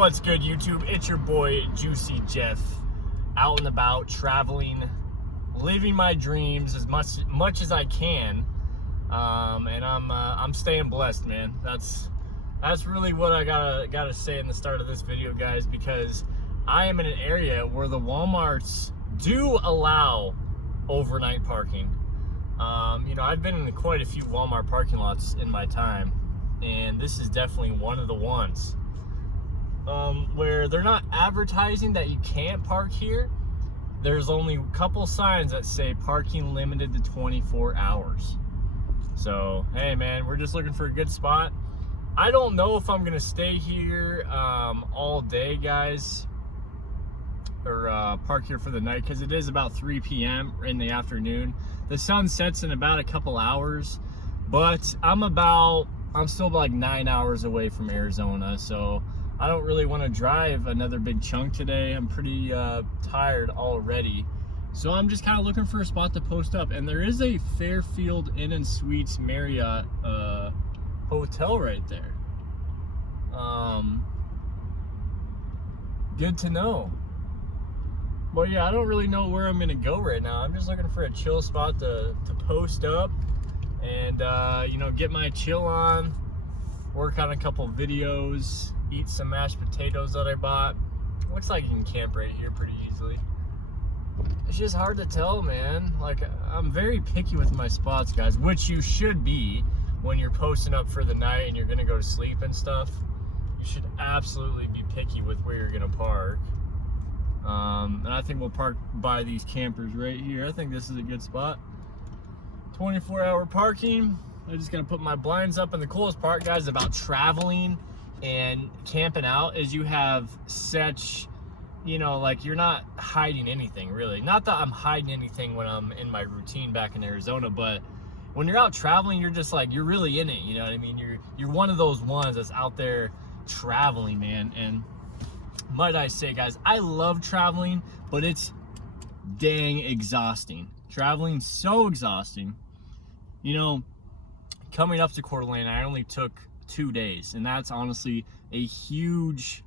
What's good, YouTube? It's your boy Juicy Jeff, out and about, traveling, living my dreams as much as I can, and I'm staying blessed, man. That's really what I gotta say in the start of this video, guys, because I am in an area where the Walmarts do allow overnight parking. You know, I've been in quite a few Walmart parking lots in my time, and this is definitely one of the ones where they're not advertising that you can't park here. There's only a couple signs that say parking limited to 24 hours. So, hey man, we're just looking for a good spot. I don't know if I'm gonna stay here all day, guys, or park here for the night, because it is about 3 p.m. in the afternoon. The sun sets in about a couple hours, but I'm still like 9 hours away from Arizona, so I don't really want to drive another big chunk today. I'm pretty tired already. So I'm just kind of looking for a spot to post up. And there is a Fairfield Inn and Suites Marriott hotel right there. Good to know. But yeah, I don't really know where I'm going to go right now. I'm just looking for a chill spot to post up and, you know, get my chill on, work on a couple videos, eat some mashed potatoes that I bought. Looks like you can camp right here pretty easily. It's just hard to tell, man. Like, I'm very picky with my spots, guys, which you should be when you're posting up for the night and you're gonna go to sleep and stuff. You should absolutely be picky with where you're gonna park. And I think we'll park by these campers right here. I think this is a good spot. 24-hour parking. I'm just gonna put my blinds up. And the coolest part, guys, about traveling and camping out is you have such, you know, like, you're not hiding anything, really. Not that I'm hiding anything when I'm in my routine back in Arizona, but when you're out traveling, you're just like, you're really in it, you know what I mean? You're one of those ones that's out there traveling, man. And might I say, guys, I love traveling, but it's dang exhausting. Traveling's so exhausting. You know, coming up to Coeur d'Alene, I only took 2 days, and that's honestly a huge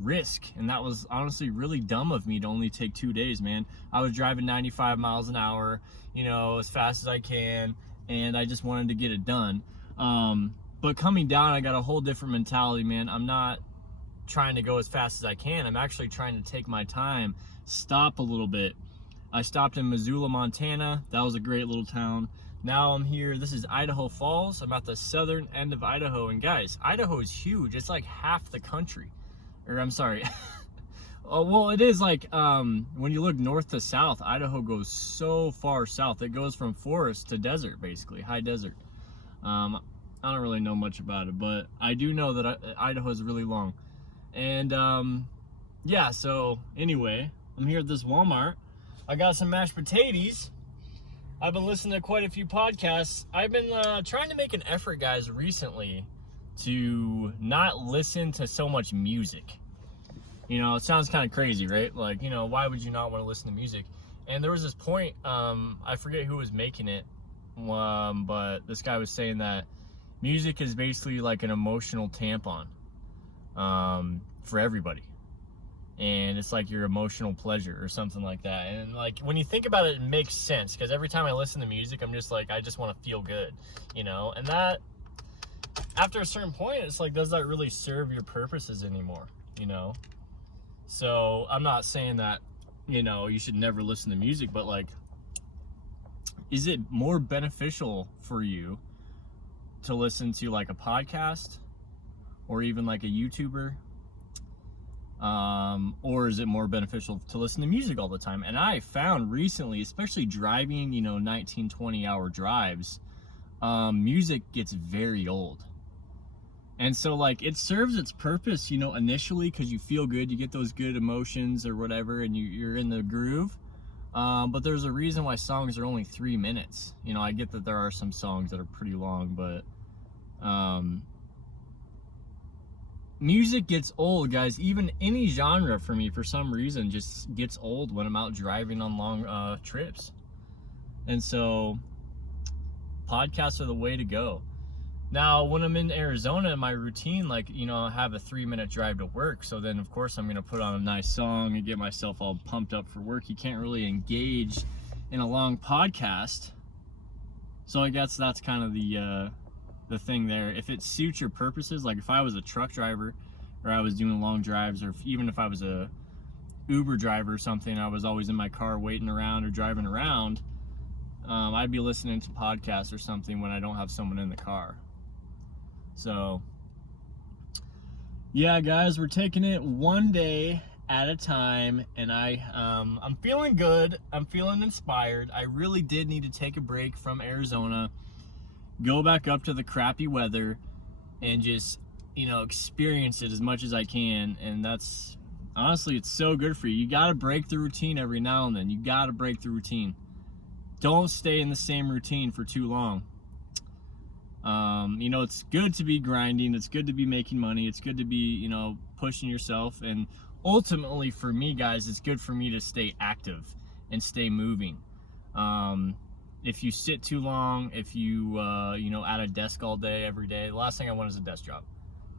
risk, and that was honestly really dumb of me to only take 2 days, man. I was driving 95 miles an hour, you know, as fast as I can, and I just wanted to get it done. But coming down, I got a whole different mentality, man. I'm not trying to go as fast as I can. I'm actually trying to take my time, stop a little bit. I stopped in Missoula, Montana. That was a great little town. Now I'm here. This is Idaho Falls. I'm at the southern end of Idaho, and guys, Idaho is huge. It's like half the country, or I'm sorry. Oh, well, it is like, when you look north to south, Idaho goes so far south. It goes from forest to desert, basically, high desert. I don't really know much about it, but I do know that Idaho is really long. And yeah, so anyway, I'm here at this Walmart. I got some mashed potatoes. I've been listening to quite a few podcasts. I've been trying to make an effort, guys, recently to not listen to so much music. You know, it sounds kind of crazy, right? Like, you know, why would you not want to listen to music? And there was this point, I forget who was making it, but this guy was saying that music is basically like an emotional tampon for everybody. And it's like your emotional pleasure or something like that. And like, when you think about it, it makes sense, because every time I listen to music, I'm just like, I just want to feel good, you know? And that, after a certain point, it's like, does that really serve your purposes anymore, you know? So I'm not saying that, you know, you should never listen to music, but like, is it more beneficial for you to listen to like a podcast or even like a YouTuber? Or is it more beneficial to listen to music all the time? And I found recently, especially driving, you know, 19, 20-hour drives, music gets very old. And so, like, it serves its purpose, you know, initially, because you feel good, you get those good emotions or whatever, and you're in the groove. But there's a reason why songs are only 3 minutes. You know, I get that there are some songs that are pretty long, but music gets old, guys. Even any genre for me, for some reason, just gets old when I'm out driving on long trips. And so podcasts are the way to go. Now, when I'm in Arizona, my routine, like, you know, I have a 3-minute drive to work. So then, of course, I'm going to put on a nice song and get myself all pumped up for work. You can't really engage in a long podcast. So I guess that's kind of the thing there. If it suits your purposes, like if I was a truck driver or I was doing long drives, or even if I was a Uber driver or something, I was always in my car waiting around or driving around, I'd be listening to podcasts or something when I don't have someone in the car. So yeah, guys, we're taking it one day at a time, and I'm feeling good. I'm feeling inspired. I really did need to take a break from Arizona, go back up to the crappy weather, and just, you know, experience it as much as I can. And that's honestly, it's so good for you. You got to break the routine every now and then. You got to break the routine. Don't stay in the same routine for too long. You know, it's good to be grinding. It's good to be making money. It's good to be, you know, pushing yourself. And ultimately for me, guys, it's good for me to stay active and stay moving. If you sit too long, if you, you know, at a desk all day, every day, the last thing I want is a desk job.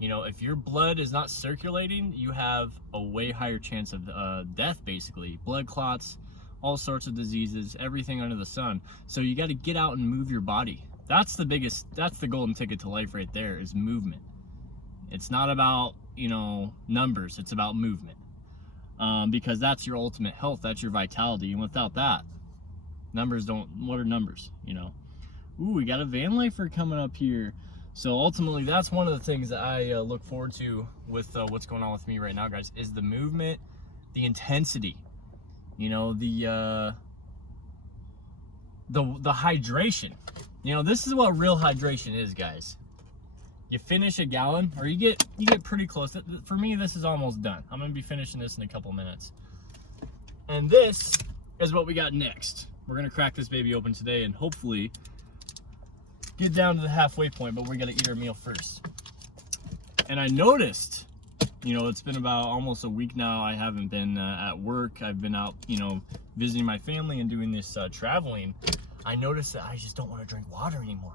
You know, if your blood is not circulating, you have a way higher chance of death, basically. Blood clots, all sorts of diseases, everything under the sun. So you got to get out and move your body. That's the golden ticket to life right there, is movement. It's not about, you know, numbers. It's about movement. Because that's your ultimate health. That's your vitality. And without that, numbers don't, what are numbers, you know? Ooh, we got a van lifer coming up here. So ultimately, that's one of the things that I look forward to with what's going on with me right now, guys, is the movement, the intensity, you know, the hydration. You know, this is what real hydration is, guys. You finish a gallon, or you get pretty close. For me, this is almost done. I'm gonna be finishing this in a couple minutes. And this is what we got next. We're gonna crack this baby open today and hopefully get down to the halfway point, but we're gonna eat our meal first. And I noticed, you know, it's been about almost a week now. I haven't been at work. I've been out, you know, visiting my family and doing this traveling. I noticed that I just don't want to drink water anymore.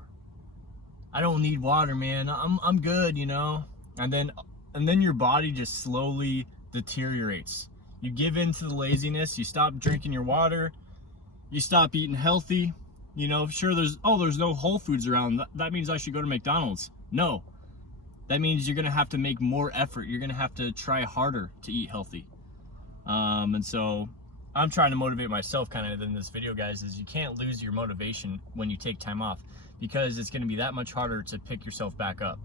I don't need water, man. I'm good, you know. And then your body just slowly deteriorates. You give in to the laziness. You stop drinking your water. You stop eating healthy. You know, sure, there's no Whole Foods around. That means I should go to McDonald's. No. That means you're going to have to make more effort. You're going to have to try harder to eat healthy. And so I'm trying to motivate myself kind of in this video, guys, is you can't lose your motivation when you take time off, because it's going to be that much harder to pick yourself back up.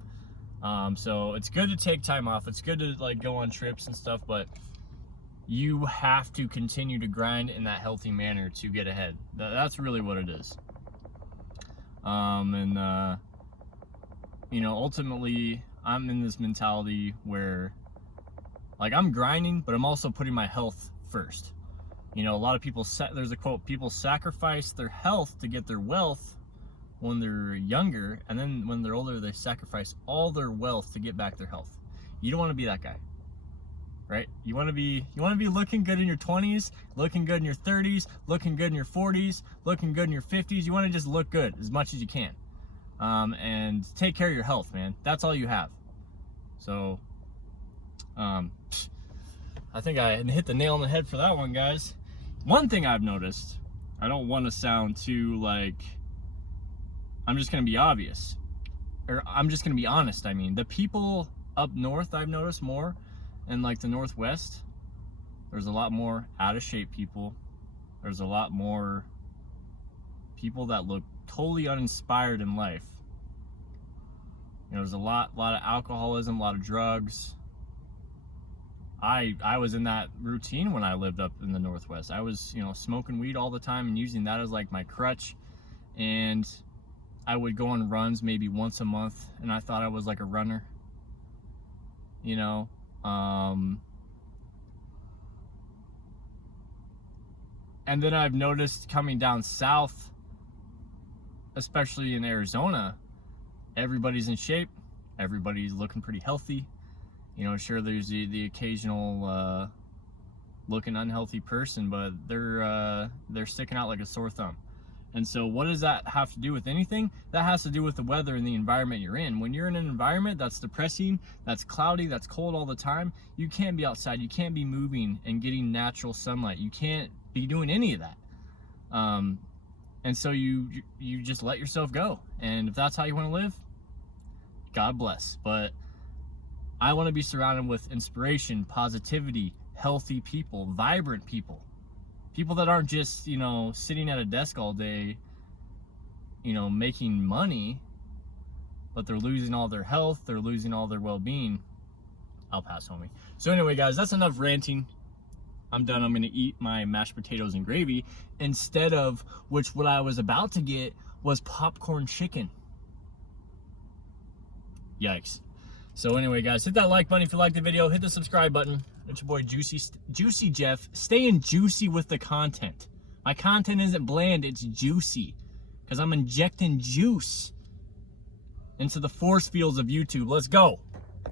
So it's good to take time off. It's good to like go on trips and stuff, but you have to continue to grind in that healthy manner to get ahead. That's really what it is. You know, ultimately, I'm in this mentality where, like, I'm grinding, but I'm also putting my health first. You know, a lot of people, there's a quote, people sacrifice their health to get their wealth when they're younger, and then when they're older, they sacrifice all their wealth to get back their health. You don't want to be that guy, right? You want to be looking good in your 20s, looking good in your 30s, looking good in your 40s, looking good in your 50s. You want to just look good as much as you can. And take care of your health, man. That's all you have. So, I think I hit the nail on the head for that one, guys. One thing I've noticed, I don't want to sound too like, I'm just going to be obvious, or I'm just going to be honest. I mean, the people up north, I've noticed more, and like the Northwest, there's a lot more out of shape people. There's a lot more people that look totally uninspired in life. You know, there's a lot of alcoholism, a lot of drugs. I was in that routine when I lived up in the Northwest. I was, you know, smoking weed all the time and using that as like my crutch. And I would go on runs maybe once a month, and I thought I was like a runner. You know, and then I've noticed coming down south, especially in Arizona, everybody's in shape, everybody's looking pretty healthy. You know, sure, there's the occasional looking unhealthy person, but they're sticking out like a sore thumb. And so what does that have to do with anything? That has to do with the weather and the environment you're in. When you're in an environment that's depressing, that's cloudy, that's cold all the time, you can't be outside. You can't be moving and getting natural sunlight. You can't be doing any of that. And so you just let yourself go. And if that's how you want to live, God bless. But I want to be surrounded with inspiration, positivity, healthy people, vibrant people. People that aren't just, you know, sitting at a desk all day, you know, making money, but they're losing all their health, they're losing all their well-being. I'll pass, homie. So anyway, guys, that's enough ranting. I'm done. I'm gonna eat my mashed potatoes and gravy instead of, which what I was about to get was popcorn chicken. Yikes. So anyway, guys, hit that like button if you liked the video. Hit the subscribe button. It's your boy Juicy Jeff. Staying juicy with the content. My content isn't bland, it's juicy. Because I'm injecting juice into the force fields of YouTube. Let's go.